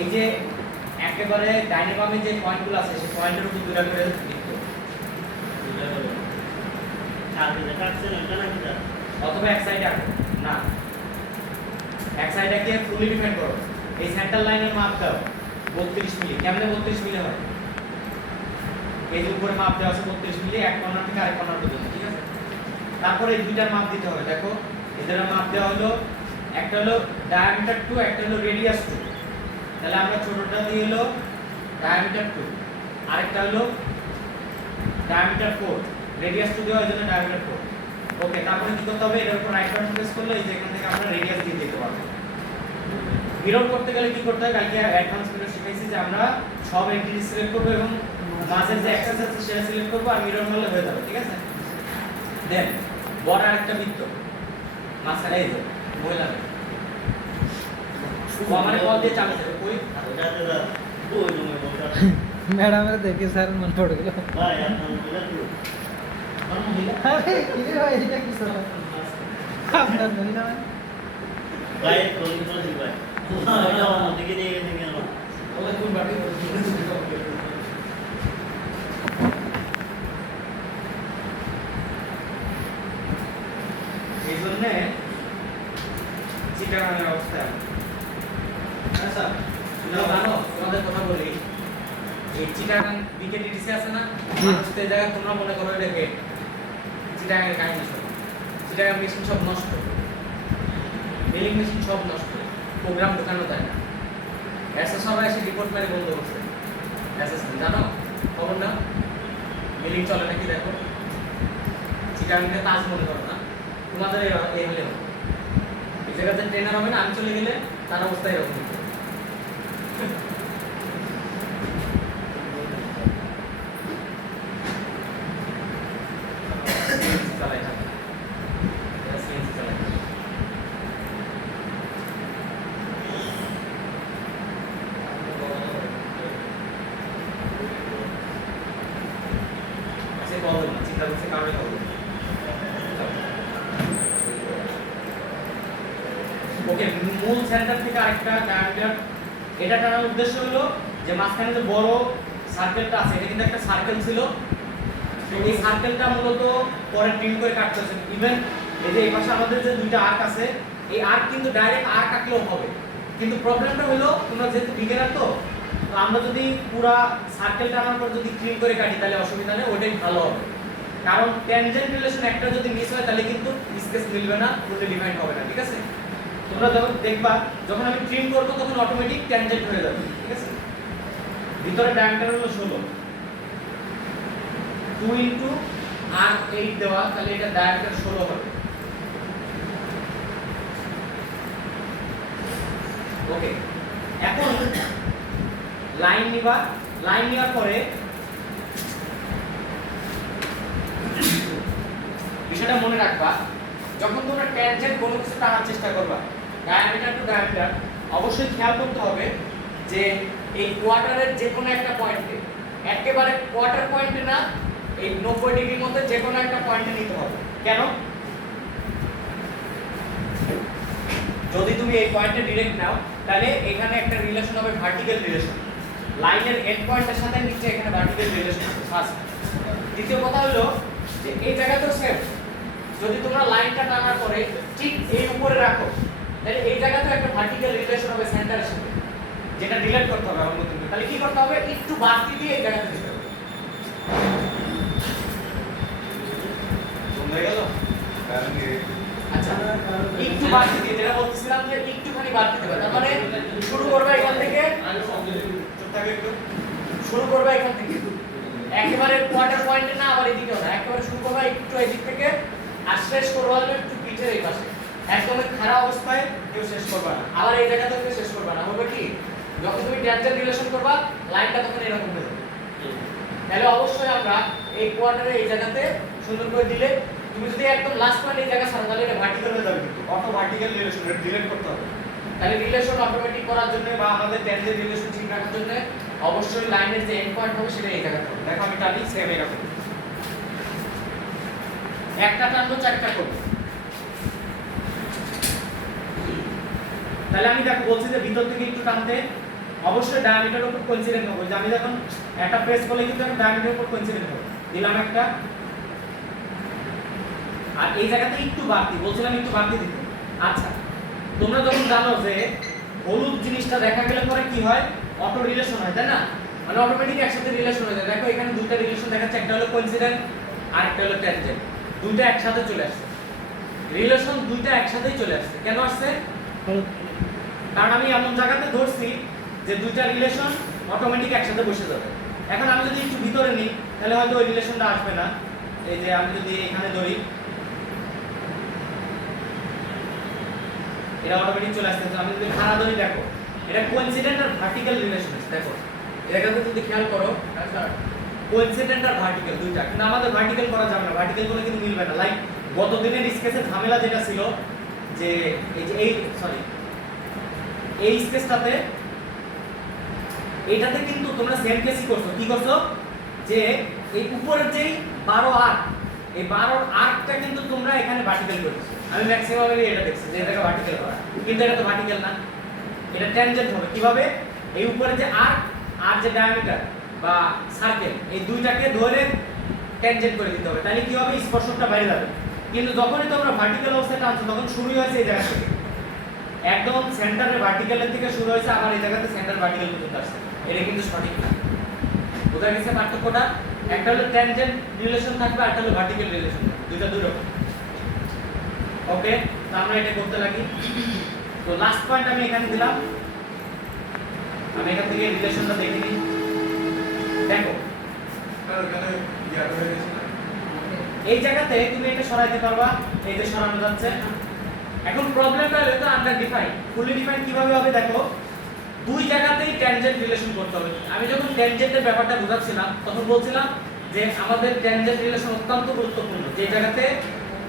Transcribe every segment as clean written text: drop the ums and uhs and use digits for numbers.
এই যে একেবারে ডাইনে বামে যে পয়েন্টগুলো আছে সেই পয়েন্টের উপর দুইটা করে বৃত্ত অথবা এক সাইডে আঁকো না এক সাইডে কে ফুলি ডিফাইন করো এই সেন্টার লাইনের মাপ দাও 32 মিলি কেমনে 32 মিলি হয় এই যে উপরে মাপ দেওয়া আছে 32 মিলি এক কর্নার থেকে আরেক কর্নার পর্যন্ত ঠিক আছে তারপরে এই দুইটার মাপ দিতে হবে দেখো এদের মাপ দেওয়া হলো একটা হলো ডায়ামিটার 2 একটা হলো রেডিয়াস 2 তাহলে আমরা ছোটটা দিয়ে হলো ডায়ামিটার 2 আরেকটা হলো ডায়ামিটার 4 রেডিয়াস 2 দেওয়ার জন্য ডায়ামিটার 4 ওকে তারপরে কি করতে হবে এর উপর রাইট বাটন প্রেস করলে এই যে এখান থেকে আমরা রেডিয়াস দিয়ে দিতে পারবো মিরর করতে গেলে কি করতে হবে কালকে অ্যাডভান্স মিরর শিখাইছি যে আমরা সব এন্টিটি সিলেক্ট করব এবং মাঝের যে অ্যাক্সেস আছে সেটা সিলেক্ট করব আর মিরর করলে হয়ে যাবে ঠিক আছে দেন বড় আরেকটা বৃত্ত মাঝখানে এই যে মহিলা ও আমারে কল দিয়ে চালু করে কই मैडम मेरे देखे सर मन पड़ गया अरे किधर भाई ये किस तरह आपका नहीं ना भाई कोई नहीं भाई हां देखिए देखिए ওলা কোন বাড়ি এই জন্য চিটাগাংয়ের অবস্থা হ্যাঁ স্যার তোমরা জানো তোমাদের কথা বলি এই চিটাগাং বিকেটিডিসি আছে না মানুষদের জায়গায় তোমরা মনে করো এটা গেট চিটাগাংয়ের কাহিনী সব চিটাগাং মেশিন সব নষ্ট মিলিং মেশিন সব নষ্ট প্রোগ্রাম ঢোকানো যায় না এসএস সবাই এসে রিপোর্ট মেরে বন্ধ করছে এসএস জানো খবর না মিলিং চলে নাকি দেখো চিটাগাংকে তাজ মনে করো না তোমাদের এই হলে এই জায়গাতে ট্রেনার হবে না আমি চলে গেলে তার অবস্থা এরকম ওকে মূল সেন্টার থেকে আরেকটা ডায়ামিটার এটা টানার উদ্দেশ্য হলো যে মাঝখানে যে বড় সার্কেলটা আছে এটা কিন্তু একটা সার্কেল ছিল এই সার্কেলটা মূলত পরে প্রিন্ট করে কাটতে হচ্ছে ইভেন এই যে এই পাশে আমাদের যে দুইটা আর্ক আছে এই আর্ক কিন্তু ডাইরেক্ট আর্ক আঁকলেও হবে কিন্তু প্রবলেমটা হলো তোমরা যেহেতু বিগিনার তো আমরা যদি পুরো সার্কেল টানার পর যদি ক্লিন করে কাটি তাহলে অসুবিধা নেই ওইটাই ভালো হবে কারণ ট্যানজেন্ট রিলেশন একটা যদি মিস হয় তাহলে কিন্তু স্কেচ মিলবে না ফুললি ডিফাইন্ড হবে না ঠিক আছে তোমরা যখন দেখবা যখন আমি ট্রিম করব তখন অটোমেটিক ট্যানজেন্ট হয়ে যাবে ঠিক আছে ভিতরে ডায়ামিটার হলো 16 2 ইনটু আর 8 দেওয়া তাহলে এটা ডায়ামিটার 16 হবে ওকে এখন লাইন নিবা লাইন নেওয়ার পরে বিষয়টা মনে রাখবা যখন তোমরা ট্যানজেন্ট কোনো কিছু টানার চেষ্টা করবা ডায়ামিটার টু ডায়ামিটার অবশ্যই খেয়াল করতে হবে যে এই কোয়ার্টারের যে কোনো একটা পয়েন্টে একেবারে কোয়ার্টার পয়েন্টে না এই 90 ডিগ্রির মধ্যে যে কোনো একটা পয়েন্টে নিতে হবে কেন যদি তুমি এই পয়েন্টে ডাইরেক্ট নাও তাহলে এখানে একটা রিলেশন হবে ভার্টিক্যাল রিলেশন লাইনের এন্ড পয়েন্টের সাথে নিচে এখানে ভার্টিক্যাল রিলেশন আছে ফার্স্ট দ্বিতীয় কথা হলো যে এই জায়গাতেও সেম যদি তোমরা লাইনটা টানার পরে ঠিক এই উপরে রাখো তাহলে এই জায়গাতেও একটা ভার্টিক্যাল রিলেশন হবে সেন্টারের সাথে যেটা ডিলিট করতে হবে আমার মধ্যে তাহলে কি করতে হবে একটু বাড়তি দিয়ে এই জায়গাতে দিতে হবে হয়ে গেল আচ্ছা একটু বাড়তি দিয়ে যেটা বলছিলাম যে একটুখানি বাড়তি দেবে তার মানে শুরু করবে এখান থেকে শুরু করবে এখান থেকে একেবারে কোয়ার্টার পয়েন্টে না আবার এদিকেও না একেবারে শুরু করবে একটু এদিক থেকে আর শেষ করবে হলো একটু পিঠের এই পাশে একদম খারাপ অবস্থায় কেউ শেষ করবে না আবার এই জায়গা থেকে শেষ করবে না হবে কি যখন তুমি ট্যানজেন্ট রিলেশন করবা লাইনটা তখন এরকম হয়ে যাবে তাহলে অবশ্যই আমরা এই কোয়ার্টারে এই জায়গাতে সুন্দর করে দিলে তুমি যদি একদম লাস্ট পয়েন্ট এই জায়গা ছাড়ো তাহলে এটা ভার্টিক্যাল হয়ে যাবে কিন্তু অটো ভার্টিক্যাল রিলেশন ডিলিট করতে হবে তাহলে রিলেশন অটোমেটিক করার জন্য বা আমাদের ট্যানজেন্ট রিলেশন ঠিক রাখার জন্য অবশ্যই লাইনের যে এন্ড পয়েন্ট হবে সেটা এই জায়গাতে হবে দেখো আমি টানি সেম এরকম একটা টানবো চারটা করব তাহলে আমি দেখো বলছি যে ভিতর থেকে একটু টানতে অবশ্যই ডায়ামিটারের উপর কোইন্সিডেন্ট হবে, যে আমি যখন একটা প্রেস করলে কিন্তু একটা ডায়ামিটারের উপর কোইন্সিডেন্ট হবে। দিলাম একটা, আর এই জায়গাতে একটু বাড়তি বলছিলাম, একটু বাড়তি দিতে। আচ্ছা, তোমরা যখন জানো যে হলুদ জিনিসটা দেখা গেলে পরে কি হয়, অটো রিলেশন হয়, তাই না? মানে অটোমেটিক একসাথে রিলেশন হয়ে যায়। দেখো এখানে দুটো রিলেশন দেখাচ্ছে, একটা হলো কোইন্সিডেন্ট আর একটা হলো ট্যানজেন্ট। দুটো একসাথে চলে আসছে, রিলেশন দুইটা একসাথেই চলে আসছে। কেন আসছে? কারণ আমি এমন জায়গাতে ধরছি যে দুইটা রিলেশন অটোমেটিক একসাথে বসে যাবে। এখন আমি যদি একটু ভিতরে নিই তাহলে হয়তো ওই রিলেশনটা আসবে না। এই যে আমি যদি এখানে ধরি, এটা অটোমেটিক চলে আসছে। আমি যদি খাড়া ধরি, দেখো এটা কোইন্সিডেন্ট আর ভার্টিক্যাল রিলেশন আছে। দেখো এটাকে যদি খেয়াল করো, কোইন্সিডেন্ট আর ভার্টিক্যাল দুইটা, কিন্তু আমাদের ভার্টিক্যাল করা যাবে না, ভার্টিক্যাল করে কিন্তু মিলবে না। লাইক গত দিনের স্কেচের ঝামেলা যেটা ছিল, যে এই যে এই স্কেচটাতে, এইটাতে কিন্তু তোমরা সেম কেসই করছো। কি করছো? যে এই উপরের যেই 12 আর্ক, এই 12 আর্কটা কিন্তু তোমরা এখানে ভার্টিক্যাল করেছো। আমি ম্যাক্সিমাম এটা দেখছি যে এটাকে ভার্টিক্যাল করা, কিন্তু এটা তো ভার্টিক্যাল না, এটা ট্যানজেন্ট হবে। কিভাবে? এই উপরে যে আর্ক আর যে ডায়ামিটার বা সার্কেল, এই দুইটাকে ধরে ট্যানজেন্ট করে দিতে হবে, তাহলে কি হবে? স্পর্শকটা বাইরে যাবে। কিন্তু যখনই তোমরা ভার্টিক্যাল অবস্থায় টানছো তখন শুরু হয়েছে এই জায়গা থেকে, একদম সেন্টারে ভার্টিক্যালের থেকে শুরু হয়েছে, আবার এই জায়গাতে সেন্টার ভার্টিক্যাল পর্যন্ত আসছে। এটা কিন্তু সঠিক না। বোঝা গেছে পার্থক্যটা? একটা হলো ট্যানজেন্ট রিলেশন থাকবে, আর একটা হলো ভার্টিক্যাল রিলেশন, দুইটা দুই রকম। ওকে, তো আমরা এটা করতে লাগি। তো লাস্ট পয়েন্ট আমি এখানে দিলাম, আমি এখান থেকে রিলেশনটা দেখে নিই। দেখো এই জায়গাতে তুমি এটা সরাইতে পারবা, এই যে সরানো যাচ্ছে। এখন প্রবলেমটা হলো তো আন্ডার ডিফাইন। ফুলি ডিফাইন কিভাবে হবে? দেখো দুই জায়গাতেই ট্যানজেন্ট রিলেশন করতে হবে। আমি যখন ট্যানজেন্টের ব্যাপারটা বোঝাচ্ছিলাম তখন বলছিলাম যে আমাদের ট্যানজেন্ট রিলেশন অত্যন্ত গুরুত্বপূর্ণ। যে জায়গাতে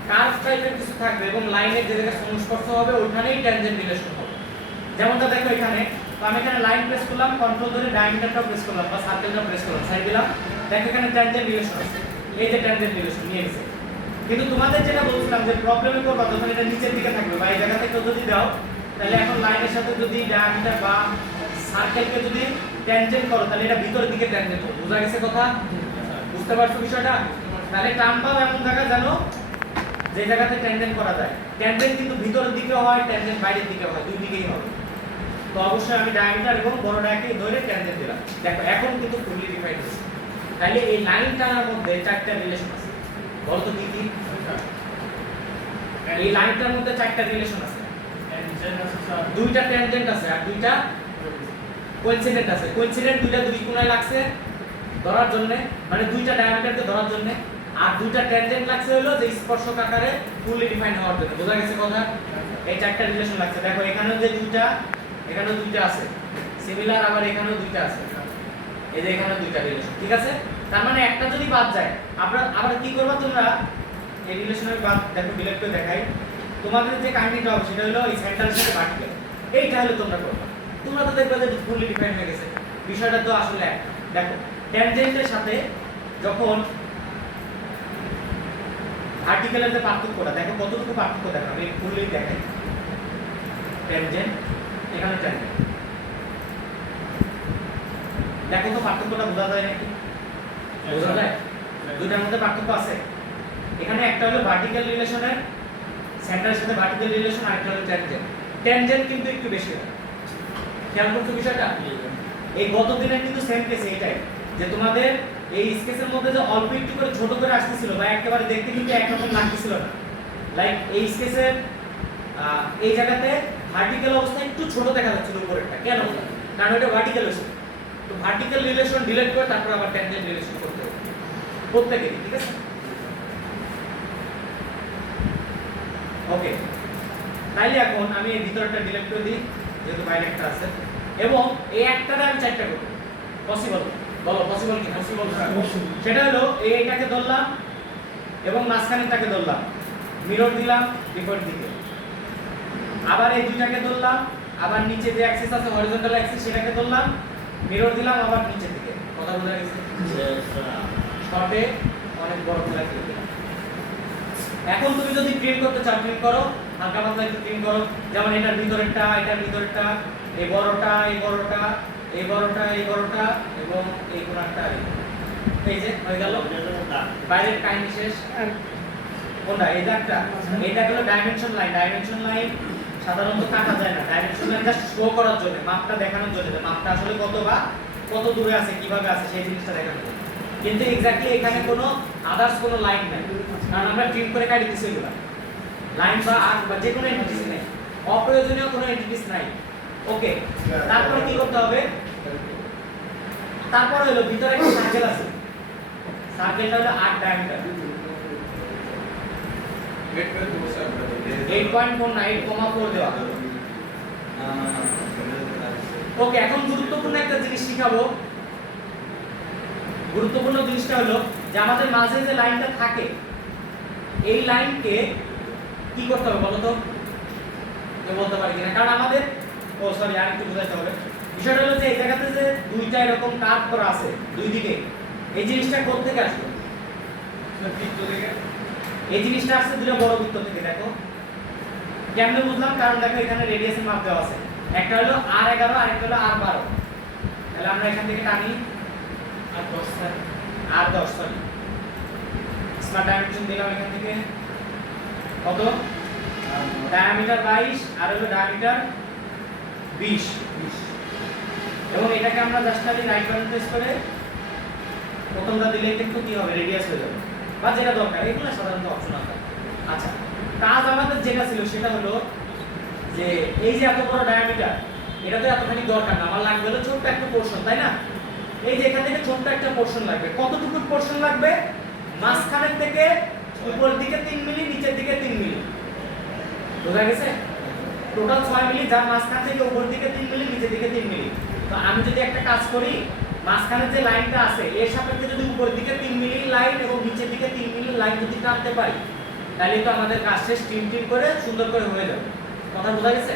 কার্ভ টাইপের কিছু থাকবে এবং লাইনের যে জায়গায় সংস্পর্শ হবে ওইখানেই ট্যানজেন্ট রিলেশন হবে। যেমনটা দেখো এখানে, তো আমি এখানে লাইন প্রেস করলাম, কন্ট্রোল ধরে ডায়ামিটারটা প্রেস করলাম বা সার্কেলটা প্রেস করলাম, সাইড দিলাম, দেখো এখানে ট্যানজেন্ট রিলেশন আছে। এই যে ট্যানজেন্ট রিলেশন নিয়ে গেছে। কিন্তু তোমাদের যেটা বলছিলাম যে প্রবলেমে করবা যখন এটা নিচের দিকে থাকবে বা এই জায়গা থেকে যদি দাও, তাহলে এখন লাইনের সাথে যদি ডায়ামিটার বা সার্কেলকে যদি ট্যানজেন্ট করো তাহলে এটা ভিতরের দিকে ট্যানজেন্ট হবে। বোঝা গেছে কথা? বুঝতে পারছো বিষয়টা? তাহলে টানটাও এমন জায়গা জানো যে জায়গাতে ট্যানজেন্ট করা যায়। ট্যানজেন্ট কিন্তু ভিতরের দিকেও হয়, ট্যানজেন্ট বাইরের দিকেও হয়, দুই দিকেই হবে। তো অবশ্যই আমি ডায়ামিটার এবং বড়টাকে ধরে ট্যানজেন্ট দিলাম। দেখো এখন কিন্তু ফুললি ডিফাইন্ড হয়েছে। তাহলে এই লাইন টানার মধ্যে চারটা রিলেশন আছে। বলো তো কি কি? এই লাইনটার মধ্যে চারটা রিলেশন আছে। দুইটা ট্যানজেন্ট আছে আর দুইটা কোইন্সিডেন্ট আছে। কোইন্সিডেন্ট দুইটা দুই কোণায় লাগছে ধরার জন্য, মানে দুইটা ডায়ামিটারকে ধরার জন্য, আর দুইটা ট্যানজেন্ট লাগছে হলো যে স্পর্শক আকারে ফুললি ডিফাইন্ড হওয়ার জন্য। বোঝা গেছে কথা? এই চারটা রিলেশন লাগছে। দেখো এখানেও যে দুইটা, এখানেও দুইটা আছে সিমিলার, আবার এখানেও দুইটা আছে, এই যে এখানেও দুইটা রিলেশন। ঠিক আছে? তার মানে একটা যদি বাদ যায়, আপনারা আবার কি করবা তোমরা? এই রিলেশনের বাদ দেখো ডিলিট করে দেখাই। তোমাদের যে কাহিনীটা হবে সেটা হলো এই সেন্টারের সাথে ভার্টিক্যাল। এইটা হলো তোমরা করবা। তোমরা তো দেখবে যে ফুললি ডিফাইন্ড হয়ে গেছে। বিষয়টা তো আসলে এক। দেখো ট্যানজেন্টের সাথে যখন ভার্টিক্যালের যে পার্থক্যটা, দেখো কতটুকু পার্থক্য দেখো। আমি ফুললি দেখাই। ট্যানজেন্ট, এখানে ট্যানজেন্ট, দেখো তো পার্থক্যটা বোঝা যায় নাকি? বোঝা যায়? দুইটার মধ্যে পার্থক্য আছে। এখানে একটা হলো ভার্টিক্যাল রিলেশনের সেন্টারের সাথে ভার্টিক্যাল রিলেশন, আর একটা হলো ট্যানজেন্ট। ট্যানজেন্ট কিন্তু একটু বেশি হয়। খেয়াল করছো বিষয়টা? এই গত দিনের কিন্তু সেম কেস এটাই, যে তোমাদের এই স্কেচের মধ্যে যে অল্প একটু করে ছোট করে আসতেছিল বা একেবারে দেখতে কিন্তু একরকম লাগতেছিল না। লাইক এই স্কেচের এই জায়গাতে ভার্টিক্যাল অবস্থায় একটু ছোট দেখা যাচ্ছিল উপরেরটা। কেন? কারণ এটা ভার্টিক্যাল হয়েছে। তো ভার্টিক্যাল রিলেশন ডিলিট করে তারপর আবার ট্যানজেন্ট রিলেশন করতে হবে প্রত্যেকেরই। ঠিক আছে? ওকে, তাইলে এখন আমি এই ভিতরটা ডিলিট করে দিই যেহেতু বাইরে একটা আছে, এবং এই একটারে আমি চারটা করব। পসিবল? বলো পসিবল কি? পসিবল। সেটা হলো এইটাকে ধরলাম এবং মাঝখানেরটাকে ধরলাম, মিরর দিলাম বিপরীত দিকে, আবার এই দুইটাকে ধরলাম, আবার নিচে যে অ্যাক্সিস আছে হরিজন্টাল অ্যাক্সিস সেটাকে ধরলাম, মিরর দিলাম আবার নিচের দিকে। কথা বোঝা গেছে? শর্টে অনেক বড় করে দিলাম। এখন তুমি যদি প্রিন্ট করতে চাও প্রিন্ট করো, হালকা পাতলা একটু প্রিন্ট করো। যেমন এটার ভিতরেরটা, এটার ভিতরেরটা, এই বড়টা, এই বড়টা, এই বড়টা এবং এই কোণাটা এই যে হয়ে গেল বাইরের কাহিনী শেষ। কোনটা এই দাগটা, এটা হলো ডাইমেনশন লাইন সাধারণত কাটা যায় না, ডাইমেনশন লাইন জাস্ট শো করার জন্য, মাপটা দেখানোর জন্য, মাপটা আসলে কত বা কত দূরে আছে কিভাবে আছে সেই জিনিসটা দেখানোর জন্য। কিন্তু এক্স্যাক্টলি এখানে কোনো আদার্স কোনো লাইন নাই, কারণ আমরা ট্রিম করে কাটি দিছি এগুলো লাইন বা আর্ক বা যে কোনো এন্টিটিস নেই, অপ্রয়োজনীয় কোনো এন্টিটিস নাই। ওকে, তারপরে কি করতে হবে? তারপরে হলো ভিতরে একটা সার্কেল আছে, সার্কেলটা হলো 8 ডায়ামিটার, 8.4 না 8.4 দেওয়া। ওকে, এখন গুরুত্বপূর্ণ একটা জিনিস শিখাবো। গুরুত্বপূর্ণ জিনিসটা হলো যে আমাদের মাঝে যে লাইনটা থাকে এই লাইনকে কি করতে হবে বলো তো? কেউ বলতে পারি কিনা? কারণ আমাদের আর একটু বোঝাতে হবে। বিষয়টা হলো যে এই জায়গাতে যে দুইটা এরকম কার্ভ করা আছে দুই দিকে, এই জিনিসটা কোথা থেকে আসলো? বৃত্ত থেকে। এই জিনিসটা আসছে দুটো বড় বৃত্ত থেকে। দেখো কেমনে বুঝলাম? কারণ দেখো এখানে রেডিয়াসের মাপ দেওয়া আছে, একটা হলো R11 আর একটা হলো R12। তাহলে আমরা এখান থেকে টানি R10 সরি, স্মার্ট ডাইমেনশন দিলাম এখান থেকে কত? ডায়ামিটার 22 আর হলো ডায়ামিটার 20, এবং এটাকে আমরা জাস্ট খালি রাইট বাটন প্রেস করে প্রথমটা দিলেই কিন্তু কি হবে? রেডিয়াস হয়ে যাবে, বা যেটা দরকার এগুলো সাধারণত অপশনাল থাকে। আচ্ছা, কাজ আমাদের যেটা ছিল সেটা হলো যে এই যে এত বড় ডায়ামিটার, এটা তো এতখানি দরকার না, আমার লাগবে হলো ছোট্ট একটা পোরশন, তাই না? এই যে এখান থেকে ছোট্ট একটা পোরশন লাগবে। কতটুকু পোরশন লাগবে? মাঝখানের থেকে উপরের দিকে 3 মিলি, নিচের দিকে 3 মিলি। বোঝা গেছে? টোটাল 6 মিলি, যার মাঝখান থেকে উপরের দিকে 3 মিলি, নিচের দিকে 3 মিলি। তো আমি যদি একটা কাজ করি, মাঝখানে যে লাইনটা আছে এর সাপেক্ষে যদি উপরের দিকে 3 মিলি লাইন এবং নিচের দিকে 3 মিলি লাইন যদি টানতে পারি, তাহলে তো আমাদের কাজ শেষ, টিম করে সুন্দর করে হয়ে যাবে। কথা বোঝা গেছে?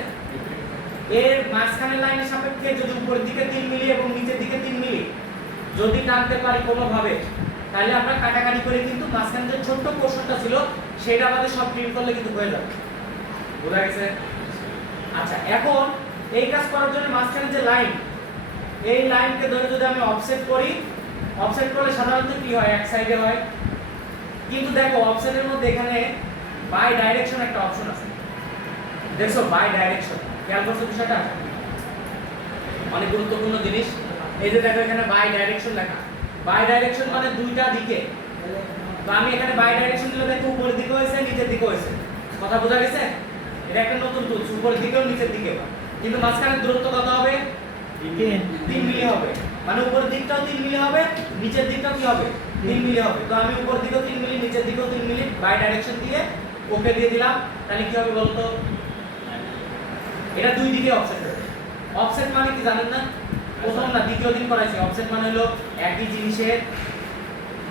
এর মাঝখানের লাইনের সাপেক্ষে যদি উপরের দিকে 3 মিলি এবং নিচের দিকে 3 মিলি যদি টানতে পারি কোনোভাবে, তাহলে আমরা কাটাকাটি করে কিন্তু মাঝখানে যে ছোট্ট পোরশনটা ছিল সেটা আমাদের সব ট্রিম করলে কিন্তু হয়ে যাবে। বোঝা গেছে? আচ্ছা, এখন এই কাজ করার জন্য মাঝখানে যে লাইন, এই লাইনকে ধরে যদি আমি অফসেট করি, অফসেট করলে সাধারণত কি হয়? এক সাইডে হয়। কিন্তু দেখো অফসেটের মধ্যে এখানে বাই ডাইরেকশন একটা অপশন আছে, দেখছো? বাই ডাইরেকশন, খেয়াল করছো বিষয়টা? অনেক গুরুত্বপূর্ণ জিনিস। এই যে দেখো এখানে বাই ডাইরেকশন লেখা, বাই ডাইরেকশন মানে দুইটা দিকে। তো আমি এখানে বাই ডাইরেকশন দিলে দেখো উপরের দিকে হয়েছে, নিচের দিকে হয়েছে। কথা বোঝা গেছে? এটা একটা নতুন টুলস, উপরের দিকেও নিচের দিকেও। কিন্তু মাঝখানে দূরত্ব কত হবে? 3 মিলি হবে, মানে উপরের দিকটাও 3 মিলি হবে, নিচের দিকটাও কি হবে? 3 মিলি হবে। তো আমি উপরের দিকেও 3 মিলি, নিচের দিকেও 3 মিলি বাই ডাইরেকশন দিয়ে ওকে দিয়ে দিলাম। তাহলে কি হবে বলতো? এটা দুই দিকে অফসেট হবে। অফসেট মানে কি জানেন না? প্রথম না দ্বিতীয় দিন করাইছি। অফসেট মানে হলো একই জিনিসের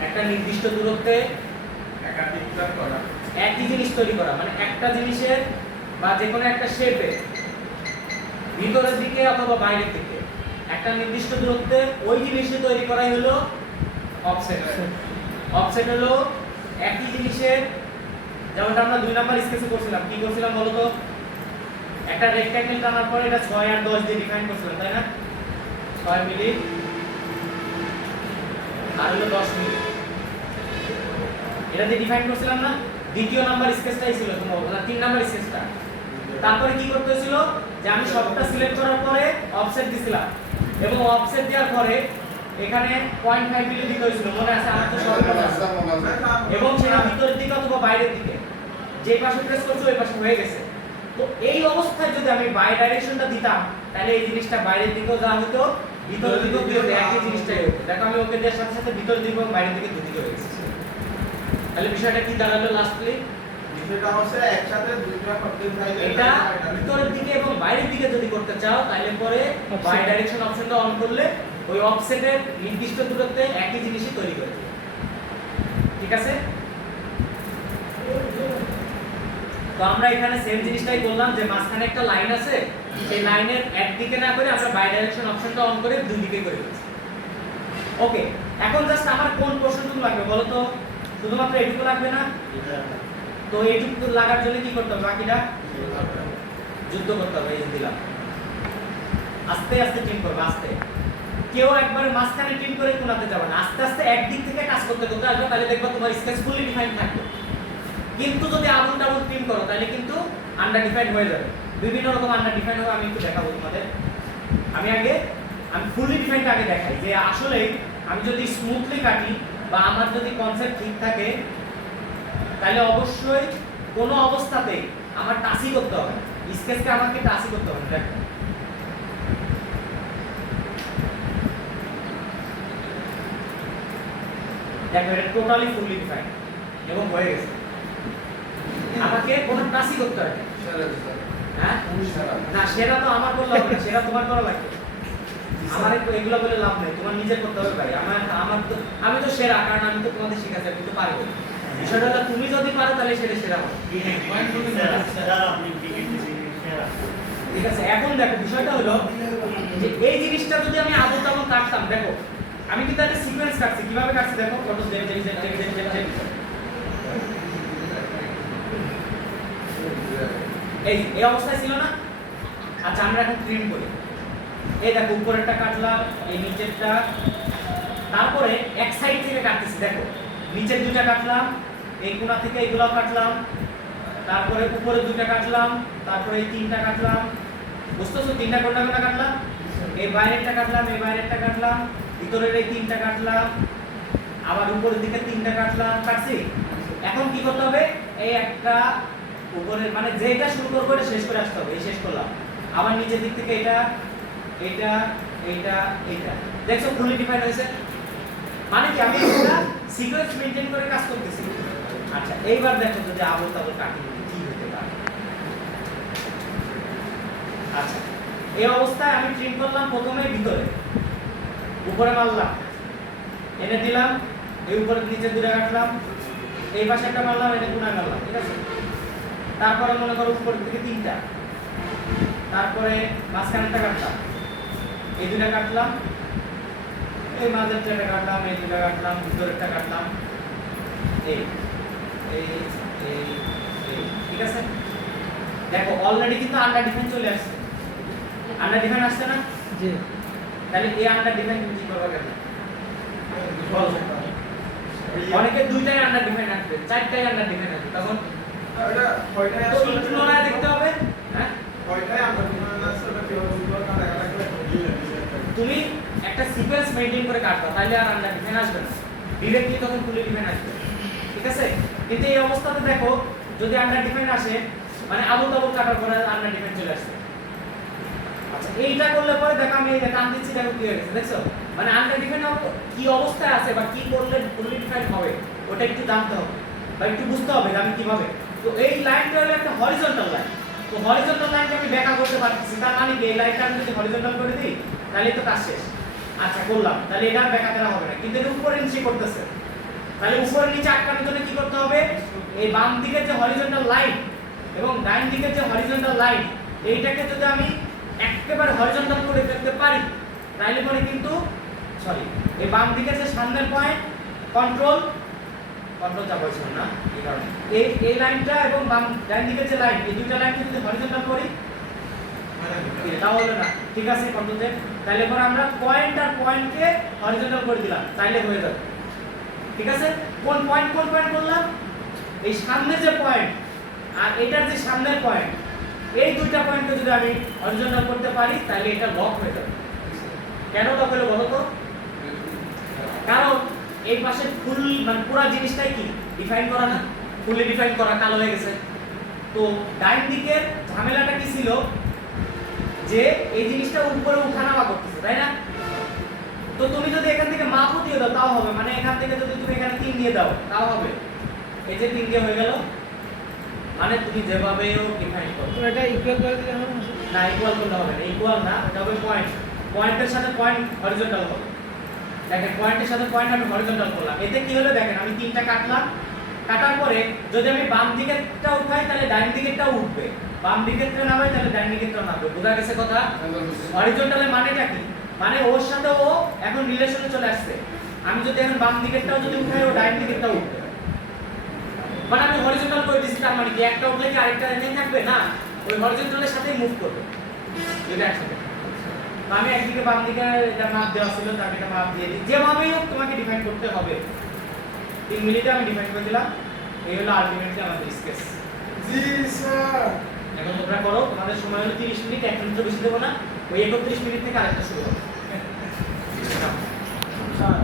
একটা নির্দিষ্ট দূরত্বে একাধিকবার করা, একই জিনিস তৈরি করা, মানে একটা জিনিসের বা যে কোনো একটা শেপে ভিতরের দিকে অথবা বাইরের দিকে একটা নির্দিষ্ট দূরত্বে ওই জিনিসটি তৈরি করাই হলো অফসেট। অফসেট হলো একই জিনিসের, যেমনটা আমরা 2 নাম্বার স্কেচে করছিলাম। কি করছিলাম বলো তো? একটা রেক্ট্যাঙ্গেল টানার পরে এটা 6 আর 10 দিয়ে ডিফাইন করছিলাম, তাই না? 6 মিলি আর হলো 10 মিলি, এটা দিয়ে ডিফাইন করছিলাম না? দ্বিতীয় নাম্বার স্কেচটাই ছিল তোমার, না 3 নাম্বার স্কেচটা। তারপরে কি করতে হয়েছিল যে আমি সবটা সিলেক্ট করার পরে অফসেট দিছিলাম, এবং অফসেট দেওয়ার পরে এখানে 0.5 মিলি দিতে হয়েছিল, মনে আছে? আমার তো সব মনে আছে। এবং সেটা ভিতরের দিকে অথবা বাইরের দিকে, যে পাশে প্রেস করছো ওই পাশে হয়ে গেছে। তো এই অবস্থায় যদি আমি বাই ডাইরেকশনটা দিতাম, তাহলে এই জিনিসটা বাইরের দিকেও যাওয়া হতো, ভিতরের দিকেও দিয়ে একই জিনিসটাই হতো। দেখো আমি ওকে দেওয়ার সাথে সাথে ভিতরের দিকে এবং বাইরের দিকে দুদিকে হয়ে গেছে। তাহলে বিষয়টা কি দাঁড়ালো লাস্টলি? বিষয়টা হচ্ছে একসাথে দুইটা করতে চাইলে এটা ভিতরের দিকে এবং বাইরের দিকে যদি করতে চাও, তাহলে পরে বাই ডাইরেকশন অপশনটা অন করলে ওই অফসেটের নির্দিষ্ট দূরত্বে একই জিনিসই তৈরি করে দেবে। ঠিক আছে? তো আমরা এখানে সেম জিনিসটাই করলাম, যে মাঝখানে একটা লাইন আছে, সেই লাইনের একদিকে না করে আমরা বাই ডাইরেকশন অপশনটা অন করে দুই দিকে করে দিচ্ছি। ওকে, এখন জাস্ট আমার কোন পোরশনটুকু লাগবে বলো তো? শুধুমাত্র এইটুকু লাগবে না? তো এইটুকু লাগার জন্য কি করতে হবে? বাকিটা যুদ্ধ করতে হবে। এই যে দিলাম, আস্তে আস্তে ট্রিম করবে, আস্তে। কেউ একবারে মাঝখানে ট্রিম করে কোনাতে যাবে না, আস্তে আস্তে একদিক থেকে কাজ করতে করতে আসবে, তাহলে দেখবা তোমার স্কেচ ফুলি ডিফাইন থাকবে। কিন্তু যদি আবুল টাবুল ট্রিম করো তাহলে কিন্তু আন্ডার ডিফাইন হয়ে যাবে, বিভিন্ন রকম আন্ডার ডিফাইন হবে। আমি একটু দেখাবো তোমাদের। আমি ফুলি ডিফাইনটা আগে দেখাই যে আসলে আমি যদি স্মুথলি কাটি বা আমার যদি কনসেপ্ট ঠিক থাকে তাহলে অবশ্যই কোনো অবস্থাতেই আমার টাচই করতে হবে, স্কেচকে আমাকে টাচই করতে হবে। দেখো দেখো এটা টোটালি ফুলি ডিফাইন এবং হয়ে গেছে। আমাকে কোনো টাচই করতে হবে না। হ্যাঁ না, সেটা তো আমার করলে হবে না, সেটা তোমার করা লাগবে। আমার এগুলো বলে লাভ নেই, তোমার নিজে করতে হবে ভাই। আমি তো সেরা, কারণ আমি তো তোমাদের শিখাচ্ছি, আমি তো পারবো। বিষয়টা হলো তুমি যদি পারো তাহলে সেটা সেরা হবে। ঠিক আছে, এখন দেখো বিষয়টা হলো যে এই জিনিসটা যদি আমি আবল তাবল কাটতাম, দেখো আমি কিন্তু একটা সিকোয়েন্স কাটছি। কিভাবে কাটছি দেখো, control Z Z Z Z Z Z. এই অবস্থায় ছিল না? আচ্ছা আমরা এখন ট্রিম করি। এই দেখো উপরেরটা কাটলাম, এই নিচেরটা, তারপরে এক সাইড থেকে কাটতেছি। দেখো নিচের দুটো কাটলাম, এই কোণা থেকে এগুলো কাটলাম, তারপরে উপরে দুটো কাটলাম, তারপরে এই তিনটা কাটলাম। বুঝতেছো তিনটা কোনটা কোনটা কাটলাম? এই বাইরেরটা কাটলাম, এই বাইরেরটা কাটলাম, ভিতরের এই তিনটা কাটলাম, আবার উপরের দিকে তিনটা কাটলাম, কাটছি। এখন কি করতে হবে? এই একটা উপরের মানে যেটা শুরু করবো এটা শেষ করে আসতে হবে। এই শেষ করলাম, আবার নিচের দিক থেকে এটা এইটা এইটা এইটা। দেখছো ফুলি ডিফাইন হয়েছে? মানে কি আমি একটা সিকোয়েন্স মেইনটেইন করে কাজ করতেছি। আচ্ছা এইবার দেখো যদি আবল তাবল কাটি কি হতে পারে। আচ্ছা এই অবস্থায় আমি ট্রিম করলাম প্রথমে ভিতরে, উপরে মারলাম, এনে দিলাম, এই উপরে নিচে দুটো কাটলাম, এই পাশে একটা মারলাম, এনে কোণায় মারলাম। ঠিক আছে, তারপরে মনে করো উপর থেকে তিনটা, তারপরে মাঝখানেরটা কাটলাম, এই দুটো কাটলাম, এই মাঝেরটা কাটলাম, এই দুটো কাটলাম, ভিতরেরটা কাটলাম, এই এই এই এই। ঠিক আছে, দেখো অলরেডি কিন্তু আন্ডার ডিফাইন চলে আসছে। আন্ডার ডিফাইন আসছে না? জি। তাহলে এই আন্ডার ডিফাইন তুমি কি করবে কেন? অনেকে দুইটাই আন্ডার ডিফাইন আসবে, চারটাই আন্ডার ডিফাইন আসবে, তখন এটা কয়টায় তো আসলে তুলনায় দেখতে হবে। হ্যাঁ কয়টায় আমরা কিভাবে আসলে কিভাবে উপর কাটা কাটা করে তুমি একটা সিকোয়েন্স মেইনটেইন করে কাটবা, তাহলে আর আন্ডার ডিফাইন আসবে না, ডিরেক্টলি তখন ফুলি ডিফাইন আসবে। ঠিক আছে, কিন্তু এই অবস্থাতে দেখো যদি আন্ডার ডিফাইন আসে মানে আবল তাবল কাটার পরে আন্ডার ডিফাইন চলে আসছে। আচ্ছা এইটা করলে পরে দেখো আমি এটা টান দিচ্ছি, দেখো কি হয়ে গেছে, দেখছো? মানে আন্ডার ডিফাইন কি অবস্থায় আছে বা কি করলে ফুলি ডিফাইন হবে ওটা একটু জানতে হবে বা একটু বুঝতে হবে যে আমি কিভাবে। তো এই লাইনটা হলো একটা হরিজন্টাল লাইন। তো হরিজন্টাল লাইনকে আমি ব্যাখ্যা করতে পারতেছি, তার মানে কি এই লাইনটা আমি যদি হরিজন্টাল করে দিই তাহলে তো কাজ শেষ। আচ্ছা করলাম, তাহলে এটা ব্যাখ্যা করা হবে না, কিন্তু এটা উপরে নিচে করতেছে, তাহলে উপরে নিচে আটকানোর জন্য কি করতে হবে? এই বাম দিকের যে হরিজন্টাল লাইন এবং ডাইন দিকের যে হরিজন্টাল লাইন এইটাকে যদি আমি একেবারে হরিজন্টাল করে ফেলতে পারি তাহলে পরে কিন্তু এই বাম দিকের যে সামনের পয়েন্ট কন্ট্রোল যা বলছিলাম না এই কারণে এই লাইনটা এবং বাম ডান দিকের যে লাইন এই দুইটা লাইনকে যদি হরিজন্টাল করি তাও হলো না। ঠিক আছে, কন্ট্রোল জেড। তাহলে পরে আমরা পয়েন্ট আর পয়েন্টকে হরিজন্টাল করে দিলাম, তাইলে হয়ে যাবে। ঠিক আছে, কোন পয়েন্ট করলাম? এই সামনের যে পয়েন্ট আর এটার যে সামনের পয়েন্ট, এই দুইটা পয়েন্টকে যদি আমি হরিজন্টাল করতে পারি তাহলে এটা লক হয়ে যাবে। কেন লক হলো বলো তো? কারণ এই পাশে ফুল মানে পুরো জিনিসটাই কি ডিফাইন করা না, ফুলি ডিফাইন করা, কালো হয়ে গেছে। তো ডাইন দিকের ঝামেলাটা কি ছিল যে এই জিনিসটা উপরে উঠানামা করতেছে, তাই না? তো তুমি যদি এখান থেকে মাপও দিয়ে দাও তাও হবে, মানে এখান থেকে যদি তুমি এখানে 3 দিয়ে দাও তাও হবে। এই যে 3 দিয়ে হয়ে গেল, মানে তুমি যেভাবেও ডিফাইন করো। তো এটা ইকুয়াল করে দিলে হবে না, ইকুয়াল করলে হবে না, ইকুয়াল না, এটা হবে পয়েন্ট। পয়েন্টের সাথে পয়েন্ট হরিজন্টাল হবে। দেখেন পয়েন্টের সাথে পয়েন্ট আমি হরিজন্টাল করলাম, এতে কি হলো দেখেন আমি 3টা কাটলাম, কাটার পরে যদি আমি বাম দিকেরটা উঠাই তাহলে ডাইন দিকেরটাও উঠবে, বাম দিকেরটা নামাই তাহলে ডাইন দিকেরটাও নামবে। বোঝা গেছে কথা? হরিজন্টালের মানেটা কি? মানে ওর সাথে ও এখন রিলেশনে চলে আসছে। আমি যদি এখন বাম দিকেরটাও যদি উঠাই ও ডাইন দিকেরটাও উঠবে, মানে আমি হরিজন্টাল করে দিচ্ছি। তার মানে কি একটা উঠলে কি আরেকটা এখানে থাকবে না, ওই হরিজন্টালের সাথেই মুভ করবে, এটা একসাথে। তো আমি একদিকে বাম দিকে এটা মাপ দেওয়া ছিল, তাকে এটা মাপ দিয়ে দিই, যেভাবেই হোক তোমাকে ডিফাইন করতে হবে। 3 মিনিটে আমি ডিফাইন করে দিলাম, এই হলো আলটিমেটলি আমাদের স্কেচ। জি স্যার। এখন তোমরা করো, তোমাদের সময় হলো 30 মিনিট, 1 মিনিট বেশি দেবো না, ওই 31 মিনিট থেকে আরেকটা শুরু হবে। স্যার